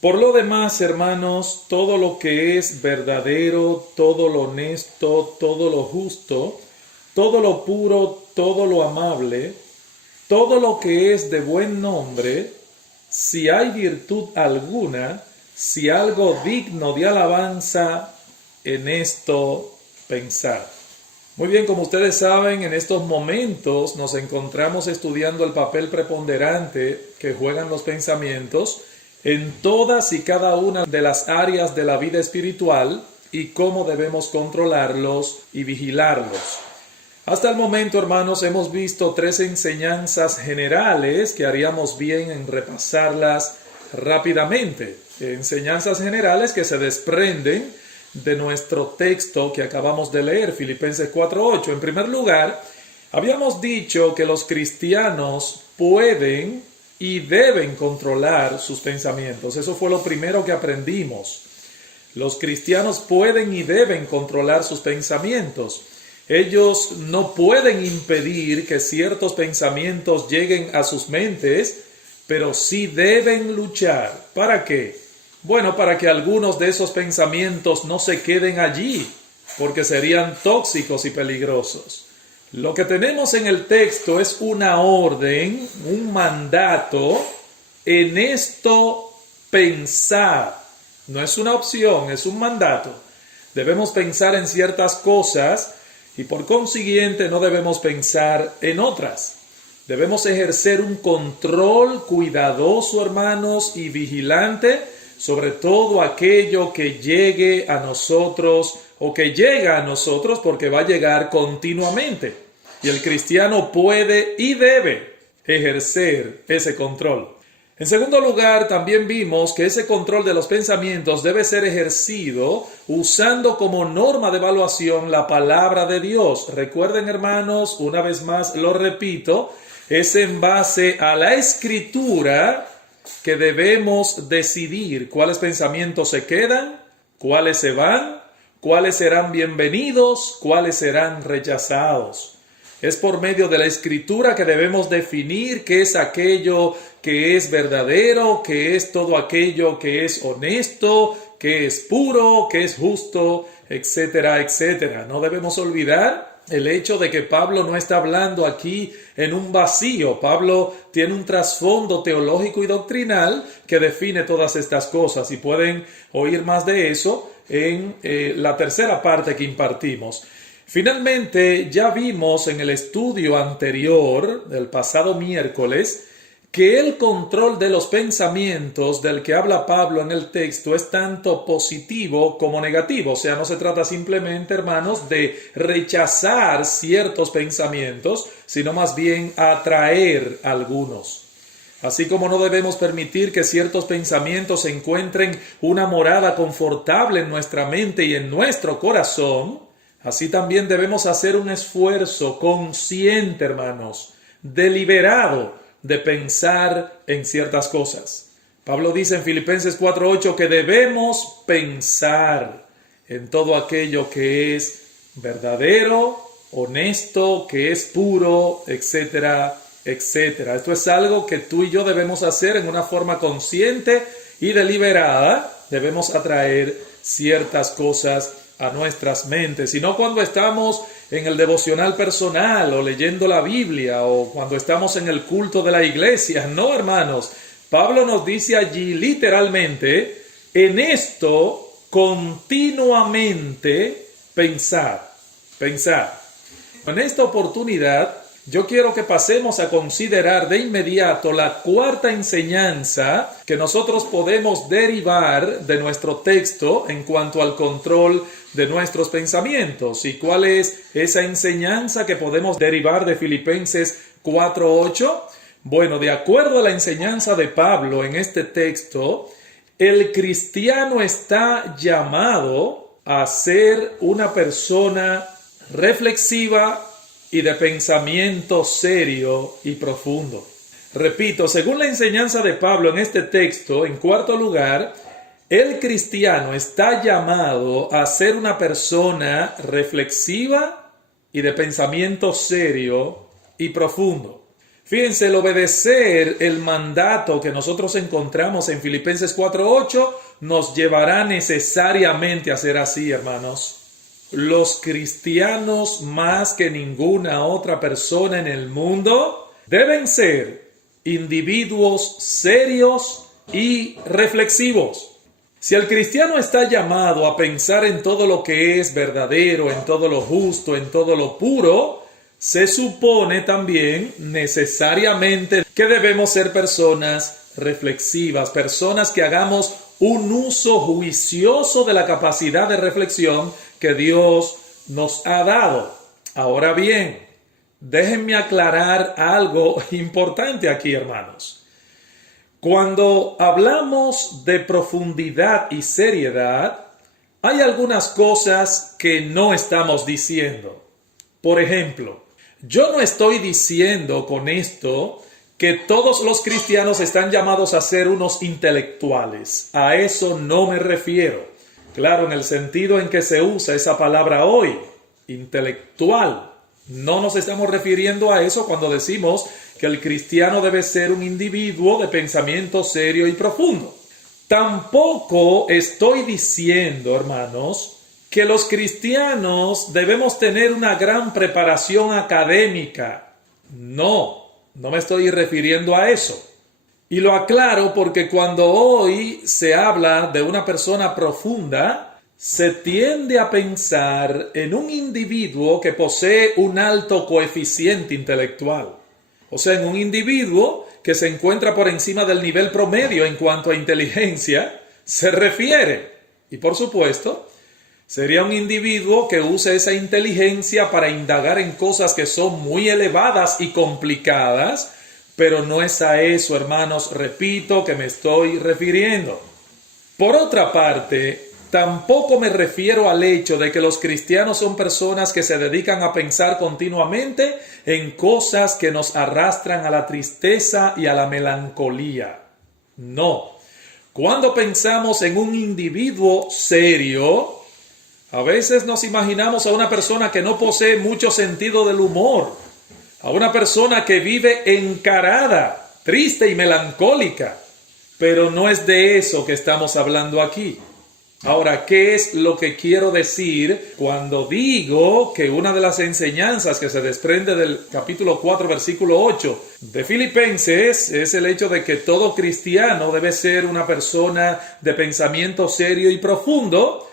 Por lo demás, hermanos, todo lo que es verdadero, todo lo honesto, todo lo justo, todo lo puro, todo lo amable, todo lo que es de buen nombre, si hay virtud alguna, si algo digno de alabanza, en esto pensad. Muy bien, como ustedes saben, en estos momentos nos encontramos estudiando el papel preponderante que juegan los pensamientos en todas y cada una de las áreas de la vida espiritual y cómo debemos controlarlos y vigilarlos. Hasta el momento, hermanos, hemos visto 3 enseñanzas generales que haríamos bien en repasarlas rápidamente. Enseñanzas generales que se desprenden de nuestro texto que acabamos de leer, Filipenses 4:8. En primer lugar, habíamos dicho que los cristianos pueden y deben controlar sus pensamientos. Eso fue lo primero que aprendimos. Los cristianos pueden y deben controlar sus pensamientos. Ellos no pueden impedir que ciertos pensamientos lleguen a sus mentes, pero sí deben luchar. ¿Para qué? Bueno, para que algunos de esos pensamientos no se queden allí, porque serían tóxicos y peligrosos. Lo que tenemos en el texto es una orden, un mandato, en esto pensar. No es una opción, es un mandato. Debemos pensar en ciertas cosas y por consiguiente no debemos pensar en otras. Debemos ejercer un control cuidadoso, hermanos, y vigilante sobre todo aquello que llegue a nosotros o que llega a nosotros, porque va a llegar continuamente. Y el cristiano puede y debe ejercer ese control. En segundo lugar, también vimos que ese control de los pensamientos debe ser ejercido usando como norma de evaluación la palabra de Dios. Recuerden, hermanos, una vez más lo repito, es en base a la Escritura que debemos decidir cuáles pensamientos se quedan, cuáles se van, cuáles serán bienvenidos, cuáles serán rechazados. Es por medio de la Escritura que debemos definir qué es aquello que es verdadero, qué es todo aquello que es honesto, qué es puro, qué es justo, etcétera, etcétera. No debemos olvidar el hecho de que Pablo no está hablando aquí en un vacío. Pablo tiene un trasfondo teológico y doctrinal que define todas estas cosas y pueden oír más de eso en la tercera parte que impartimos. Finalmente, ya vimos en el estudio anterior del pasado miércoles que el control de los pensamientos del que habla Pablo en el texto es tanto positivo como negativo. O sea, no se trata simplemente, hermanos, de rechazar ciertos pensamientos, sino más bien atraer algunos. Así como no debemos permitir que ciertos pensamientos encuentren una morada confortable en nuestra mente y en nuestro corazón, así también debemos hacer un esfuerzo consciente, hermanos, deliberado, de pensar en ciertas cosas. Pablo dice en Filipenses 4:8 que debemos pensar en todo aquello que es verdadero, honesto, que es puro, etcétera, etcétera. Esto es algo que tú y yo debemos hacer en una forma consciente y deliberada. Debemos atraer ciertas cosas a nuestras mentes, y no cuando estamos en el devocional personal o leyendo la Biblia o cuando estamos en el culto de la iglesia. No, hermanos, Pablo nos dice allí literalmente, en esto continuamente pensar. En esta oportunidad yo quiero que pasemos a considerar de inmediato la cuarta enseñanza que nosotros podemos derivar de nuestro texto en cuanto al control de nuestros pensamientos. ¿Y cuál es esa enseñanza que podemos derivar de Filipenses 4:8? Bueno, de acuerdo a la enseñanza de Pablo en este texto, el cristiano está llamado a ser una persona reflexiva y de pensamiento serio y profundo. Repito, según la enseñanza de Pablo en este texto, en cuarto lugar, el cristiano está llamado a ser una persona reflexiva y de pensamiento serio y profundo. Fíjense, el obedecer el mandato que nosotros encontramos en Filipenses 4:8 nos llevará necesariamente a ser así, hermanos. Los cristianos, más que ninguna otra persona en el mundo, deben ser individuos serios y reflexivos. Si el cristiano está llamado a pensar en todo lo que es verdadero, en todo lo justo, en todo lo puro, se supone también necesariamente que debemos ser personas reflexivas, personas que hagamos un uso juicioso de la capacidad de reflexión que Dios nos ha dado. Ahora bien, déjenme aclarar algo importante aquí, hermanos. Cuando hablamos de profundidad y seriedad, hay algunas cosas que no estamos diciendo. Por ejemplo, yo no estoy diciendo con esto que todos los cristianos están llamados a ser unos intelectuales. A eso no me refiero. Claro, en el sentido en que se usa esa palabra hoy, intelectual. No nos estamos refiriendo a eso cuando decimos que el cristiano debe ser un individuo de pensamiento serio y profundo. Tampoco estoy diciendo, hermanos, que los cristianos debemos tener una gran preparación académica. No me estoy refiriendo a eso. Y lo aclaro porque cuando hoy se habla de una persona profunda, se tiende a pensar en un individuo que posee un alto coeficiente intelectual. O sea, en un individuo que se encuentra por encima del nivel promedio en cuanto a inteligencia se refiere. Y por supuesto, sería un individuo que use esa inteligencia para indagar en cosas que son muy elevadas y complicadas, pero no es a eso, hermanos, repito, que me estoy refiriendo. Por otra parte, tampoco me refiero al hecho de que los cristianos son personas que se dedican a pensar continuamente en cosas que nos arrastran a la tristeza y a la melancolía. No. Cuando pensamos en un individuo serio, a veces nos imaginamos a una persona que no posee mucho sentido del humor, a una persona que vive encarada, triste y melancólica. Pero no es de eso que estamos hablando aquí. Ahora, ¿qué es lo que quiero decir cuando digo que una de las enseñanzas que se desprende del capítulo 4, versículo 8 de Filipenses es el hecho de que todo cristiano debe ser una persona de pensamiento serio y profundo?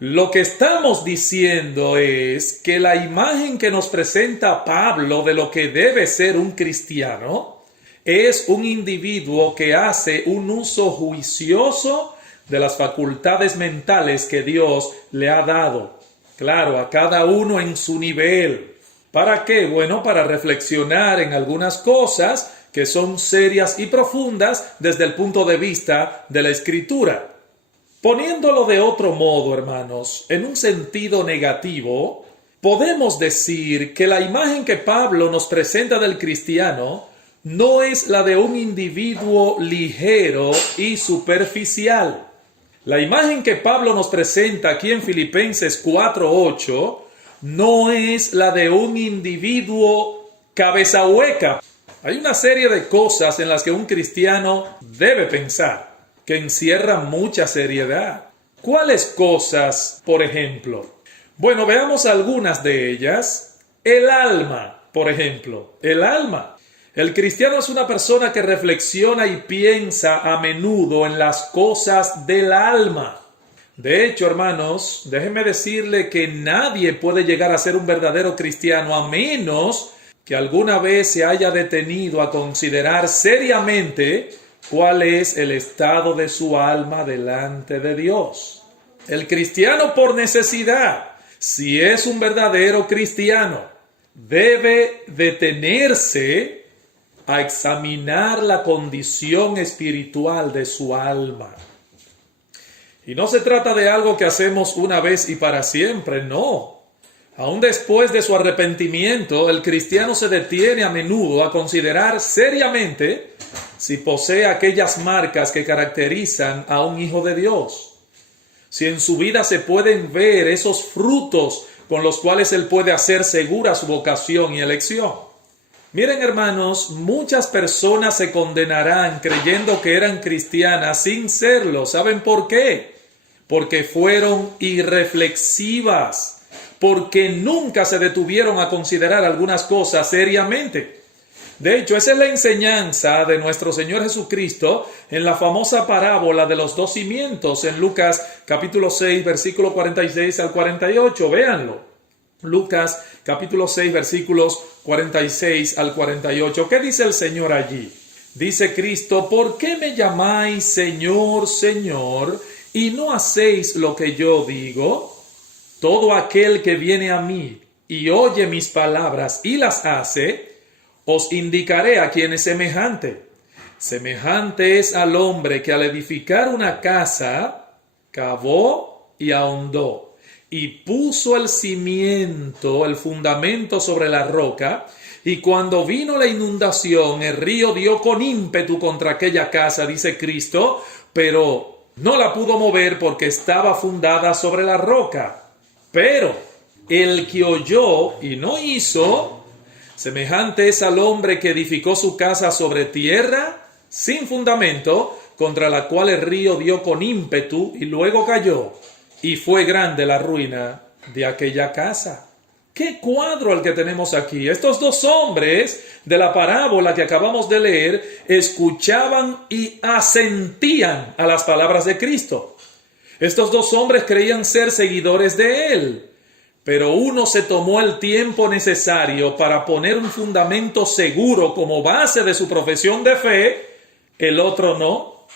Lo que estamos diciendo es que la imagen que nos presenta Pablo de lo que debe ser un cristiano es un individuo que hace un uso juicioso de las facultades mentales que Dios le ha dado. Claro, a cada uno en su nivel. ¿Para qué? Bueno, para reflexionar en algunas cosas que son serias y profundas desde el punto de vista de la Escritura. Poniéndolo de otro modo, hermanos, en un sentido negativo, podemos decir que la imagen que Pablo nos presenta del cristiano no es la de un individuo ligero y superficial. La imagen que Pablo nos presenta aquí en Filipenses 4:8 no es la de un individuo cabeza hueca. Hay una serie de cosas en las que un cristiano debe pensar, que encierran mucha seriedad. ¿Cuáles cosas, por ejemplo? Bueno, veamos algunas de ellas. El alma, por ejemplo. El alma. El cristiano es una persona que reflexiona y piensa a menudo en las cosas del alma. De hecho, hermanos, déjenme decirle que nadie puede llegar a ser un verdadero cristiano a menos que alguna vez se haya detenido a considerar seriamente cuál es el estado de su alma delante de Dios. El cristiano por necesidad, si es un verdadero cristiano, debe detenerse a examinar la condición espiritual de su alma. Y no se trata de algo que hacemos una vez y para siempre, no. Aún después de su arrepentimiento, el cristiano se detiene a menudo a considerar seriamente si posee aquellas marcas que caracterizan a un hijo de Dios. Si en su vida se pueden ver esos frutos con los cuales él puede hacer segura su vocación y elección. Miren, hermanos, muchas personas se condenarán creyendo que eran cristianas sin serlo. ¿Saben por qué? Porque fueron irreflexivas, porque nunca se detuvieron a considerar algunas cosas seriamente. De hecho, esa es la enseñanza de nuestro Señor Jesucristo en la famosa parábola de los dos cimientos en Lucas capítulo 6, versículo 46 al 48. Véanlo. Lucas capítulo 6, versículos 46 al 48. ¿Qué dice el Señor allí? Dice Cristo: ¿por qué me llamáis Señor, Señor, y no hacéis lo que yo digo? Todo aquel que viene a mí y oye mis palabras y las hace, os indicaré a quién es semejante. Semejante es al hombre que al edificar una casa, cavó y ahondó, y puso el cimiento, el fundamento sobre la roca, y cuando vino la inundación, el río dio con ímpetu contra aquella casa, dice Cristo, pero no la pudo mover porque estaba fundada sobre la roca. Pero el que oyó y no hizo, semejante es al hombre que edificó su casa sobre tierra sin fundamento, contra la cual el río dio con ímpetu y luego cayó, y fue grande la ruina de aquella casa. ¡Qué cuadro el que tenemos aquí! Estos dos hombres de la parábola que acabamos de leer escuchaban y asentían a las palabras de Cristo. Estos dos hombres creían ser seguidores de Él, pero uno se tomó el tiempo necesario para poner un fundamento seguro como base de su profesión de fe, el otro no.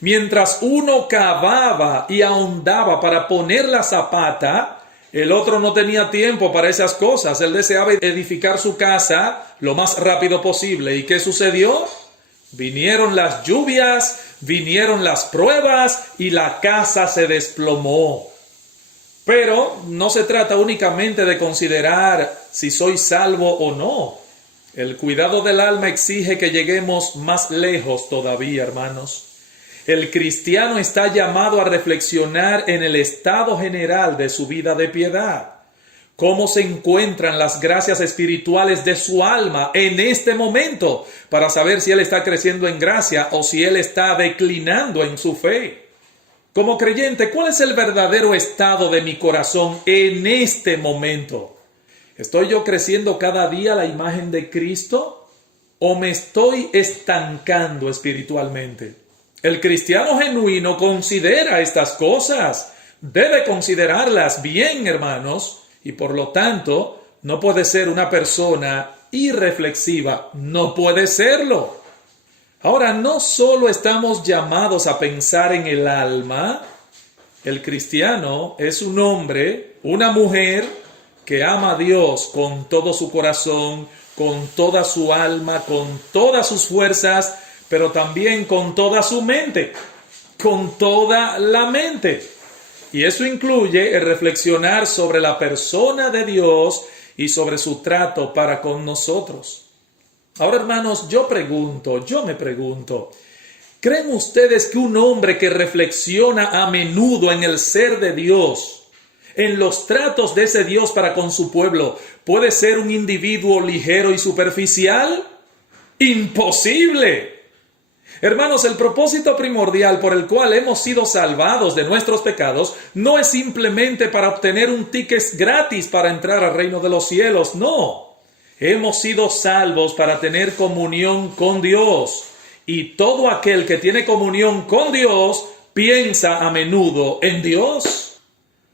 Mientras uno cavaba y ahondaba para poner la zapata, el otro no tenía tiempo para esas cosas. Él deseaba edificar su casa lo más rápido posible. ¿Y qué sucedió? Vinieron las lluvias, vinieron las pruebas y la casa se desplomó. Pero no se trata únicamente de considerar si soy salvo o no. El cuidado del alma exige que lleguemos más lejos todavía, hermanos. El cristiano está llamado a reflexionar en el estado general de su vida de piedad. ¿Cómo se encuentran las gracias espirituales de su alma en este momento? Para saber si él está creciendo en gracia o si él está declinando en su fe. Como creyente, ¿cuál es el verdadero estado de mi corazón en este momento? ¿Estoy yo creciendo cada día a la imagen de Cristo? ¿O me estoy estancando espiritualmente? El cristiano genuino considera estas cosas, debe considerarlas bien, hermanos, y por lo tanto no puede ser una persona irreflexiva, no puede serlo. Ahora, no solo estamos llamados a pensar en el alma, el cristiano es un hombre, una mujer que ama a Dios con todo su corazón, con toda su alma, con todas sus fuerzas, pero también con toda su mente, con toda la mente. Y eso incluye el reflexionar sobre la persona de Dios y sobre su trato para con nosotros. Ahora, hermanos, yo me pregunto, ¿creen ustedes que un hombre que reflexiona a menudo en el ser de Dios, en los tratos de ese Dios para con su pueblo, puede ser un individuo ligero y superficial? ¡Imposible! Hermanos, el propósito primordial por el cual hemos sido salvados de nuestros pecados no es simplemente para obtener un ticket gratis para entrar al reino de los cielos, no. Hemos sido salvos para tener comunión con Dios. Y todo aquel que tiene comunión con Dios piensa a menudo en Dios.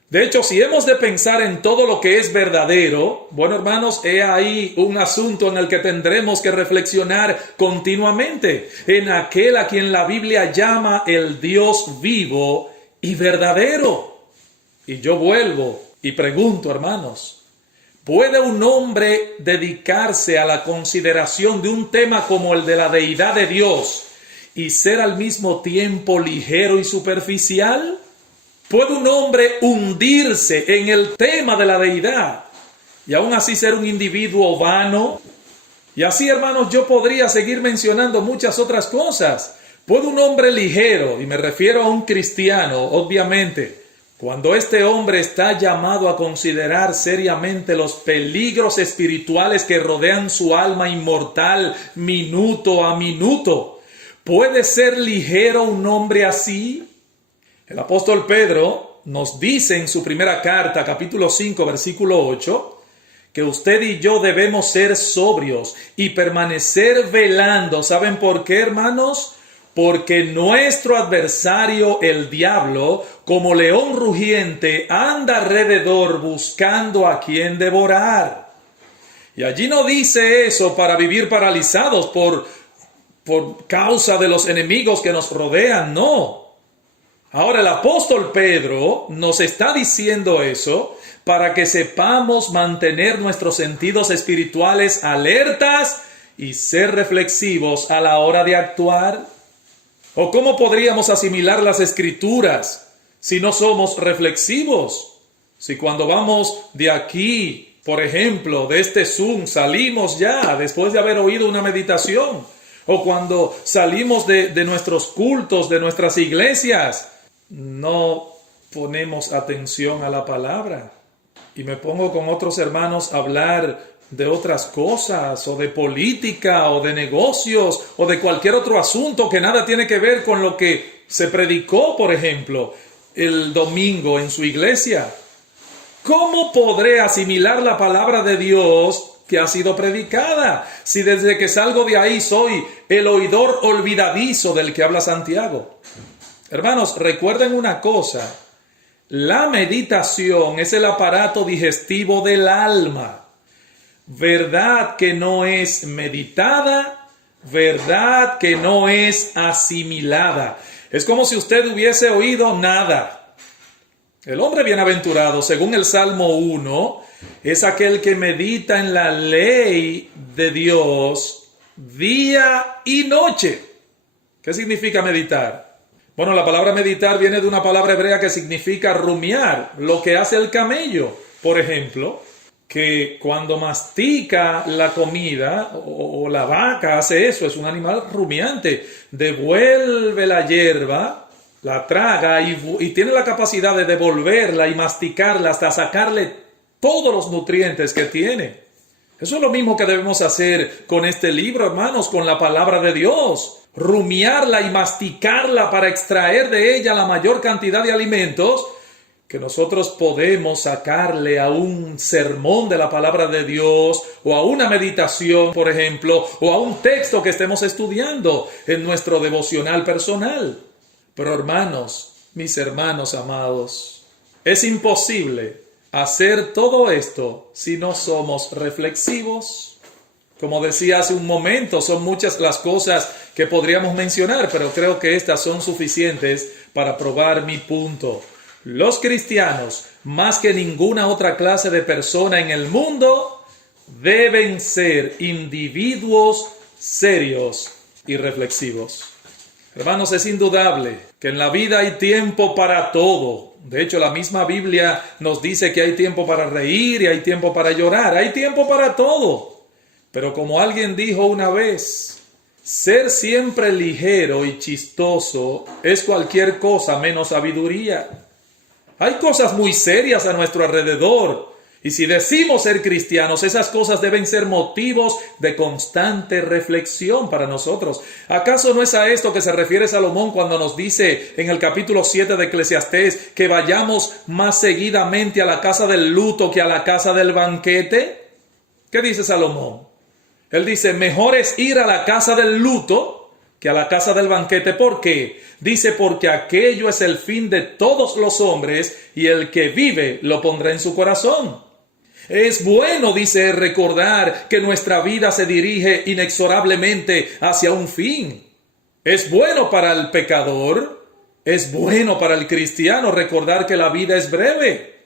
De hecho, si hemos de pensar en todo lo que es verdadero, bueno, hermanos, he ahí un asunto en el que tendremos que reflexionar continuamente, en aquel a quien la Biblia llama el Dios vivo y verdadero. Y yo vuelvo y pregunto, hermanos, ¿puede un hombre dedicarse a la consideración de un tema como el de la deidad de Dios y ser al mismo tiempo ligero y superficial? ¿Puede un hombre hundirse en el tema de la deidad y aún así ser un individuo vano? Y así, hermanos, yo podría seguir mencionando muchas otras cosas. ¿Puede un hombre ligero, y me refiero a un cristiano, obviamente, Cuando este hombre está llamado a considerar seriamente los peligros espirituales que rodean su alma inmortal minuto a minuto, ¿puede ser ligero un hombre así? El apóstol Pedro nos dice en su primera carta, capítulo 5, versículo 8, que usted y yo debemos ser sobrios y permanecer velando. ¿Saben por qué, hermanos? Porque nuestro adversario, el diablo, como león rugiente, anda alrededor buscando a quien devorar. Y allí no dice eso para vivir paralizados por causa de los enemigos que nos rodean, no. Ahora el apóstol Pedro nos está diciendo eso para que sepamos mantener nuestros sentidos espirituales alertas y ser reflexivos a la hora de actuar. ¿O cómo podríamos asimilar las escrituras si no somos reflexivos? Si cuando vamos de aquí, por ejemplo, de este Zoom, salimos ya después de haber oído una meditación, o cuando salimos de nuestros cultos, de nuestras iglesias, no ponemos atención a la palabra. Y me pongo con otros hermanos a hablar de otras cosas, o de política, o de negocios, o de cualquier otro asunto que nada tiene que ver con lo que se predicó, por ejemplo, el domingo en su iglesia. ¿Cómo podré asimilar la palabra de Dios que ha sido predicada si desde que salgo de ahí soy el oidor olvidadizo del que habla Santiago? Hermanos, recuerden una cosa: la meditación es el aparato digestivo del alma. Verdad que no es meditada, verdad que no es asimilada. Es como si usted hubiese oído nada. El hombre bienaventurado, según el Salmo 1, es aquel que medita en la ley de Dios día y noche. ¿Qué significa meditar? Bueno, la palabra meditar viene de una palabra hebrea que significa rumiar, lo que hace el camello, por ejemplo, que cuando mastica la comida, o la vaca hace eso, es un animal rumiante, devuelve la hierba, la traga y tiene la capacidad de devolverla y masticarla hasta sacarle todos los nutrientes que tiene. Eso es lo mismo que debemos hacer con este libro, hermanos, con la palabra de Dios. Rumiarla y masticarla para extraer de ella la mayor cantidad de alimentos que nosotros podemos sacarle a un sermón de la palabra de Dios, o a una meditación, por ejemplo, o a un texto que estemos estudiando en nuestro devocional personal. Pero hermanos, mis hermanos amados, es imposible hacer todo esto si no somos reflexivos. Como decía hace un momento, son muchas las cosas que podríamos mencionar, pero creo que estas son suficientes para probar mi punto. Los cristianos, más que ninguna otra clase de persona en el mundo, deben ser individuos serios y reflexivos. Hermanos, es indudable que en la vida hay tiempo para todo. De hecho, la misma Biblia nos dice que hay tiempo para reír y hay tiempo para llorar. Hay tiempo para todo. Pero como alguien dijo una vez, ser siempre ligero y chistoso es cualquier cosa menos sabiduría. Hay cosas muy serias a nuestro alrededor. Y si decimos ser cristianos, esas cosas deben ser motivos de constante reflexión para nosotros. ¿Acaso no es a esto que se refiere Salomón cuando nos dice en el capítulo 7 de Eclesiastés que vayamos más seguidamente a la casa del luto que a la casa del banquete? ¿Qué dice Salomón? Él dice, mejor es ir a la casa del luto que a la casa del banquete. ¿Por qué? Dice, porque aquello es el fin de todos los hombres y el que vive lo pondrá en su corazón. Es bueno, dice, recordar que nuestra vida se dirige inexorablemente hacia un fin. Es bueno para el pecador, es bueno para el cristiano recordar que la vida es breve.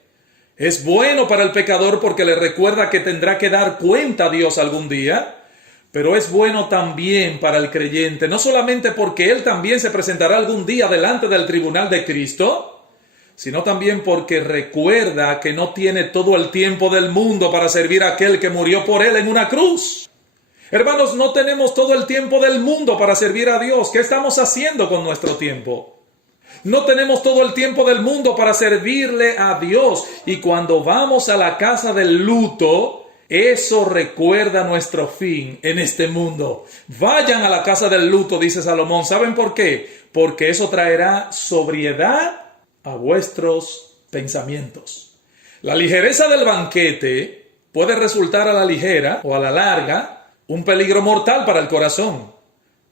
Es bueno para el pecador porque le recuerda que tendrá que dar cuenta a Dios algún día. Pero es bueno también para el creyente, no solamente porque él también se presentará algún día delante del tribunal de Cristo, sino también porque recuerda que no tiene todo el tiempo del mundo para servir a aquel que murió por él en una cruz. Hermanos, no tenemos todo el tiempo del mundo para servir a Dios. ¿Qué estamos haciendo con nuestro tiempo? No tenemos todo el tiempo del mundo para servirle a Dios. Y cuando vamos a la casa del luto, eso recuerda nuestro fin en este mundo. Vayan a la casa del luto, dice Salomón. ¿Saben por qué? Porque eso traerá sobriedad a vuestros pensamientos. La ligereza del banquete puede resultar a la ligera o a la larga un peligro mortal para el corazón.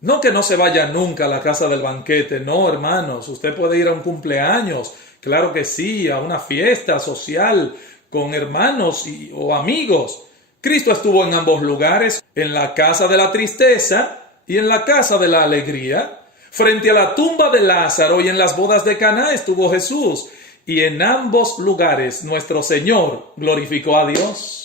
No que no se vaya nunca a la casa del banquete, no, hermanos. Usted puede ir a un cumpleaños, claro que sí, a una fiesta social con hermanos o amigos. Cristo estuvo en ambos lugares, en la casa de la tristeza y en la casa de la alegría. Frente a la tumba de Lázaro y en las bodas de Caná estuvo Jesús. Y en ambos lugares nuestro Señor glorificó a Dios.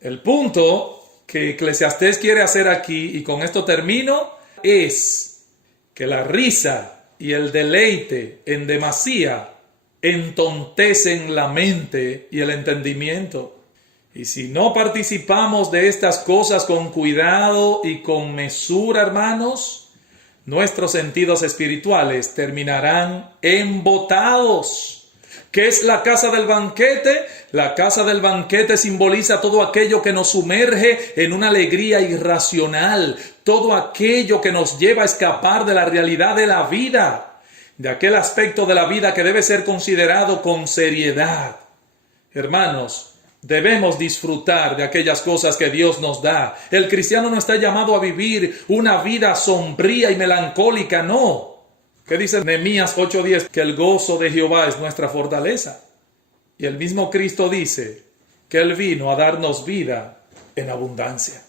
El punto que Eclesiastés quiere hacer aquí, y con esto termino, es que la risa y el deleite en demasía entontecen la mente y el entendimiento. Y si no participamos de estas cosas con cuidado y con mesura, hermanos, nuestros sentidos espirituales terminarán embotados. ¿Qué es la casa del banquete? La casa del banquete simboliza todo aquello que nos sumerge en una alegría irracional, todo aquello que nos lleva a escapar de la realidad de la vida, de aquel aspecto de la vida que debe ser considerado con seriedad. Hermanos, debemos disfrutar de aquellas cosas que Dios nos da. El cristiano no está llamado a vivir una vida sombría y melancólica, no. ¿Qué dice Nehemías 8:10? Que el gozo de Jehová es nuestra fortaleza. Y el mismo Cristo dice que Él vino a darnos vida en abundancia.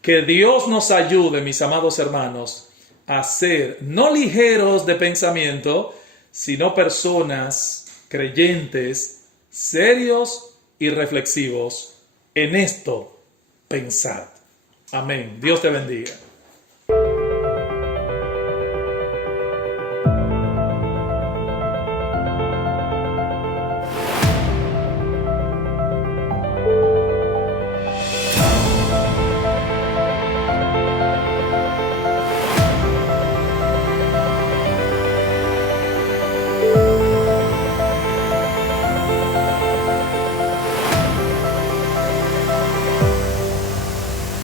Que Dios nos ayude, mis amados hermanos, a ser no ligeros de pensamiento, sino personas creyentes, serios y reflexivos. En esto pensad. Amén. Dios te bendiga.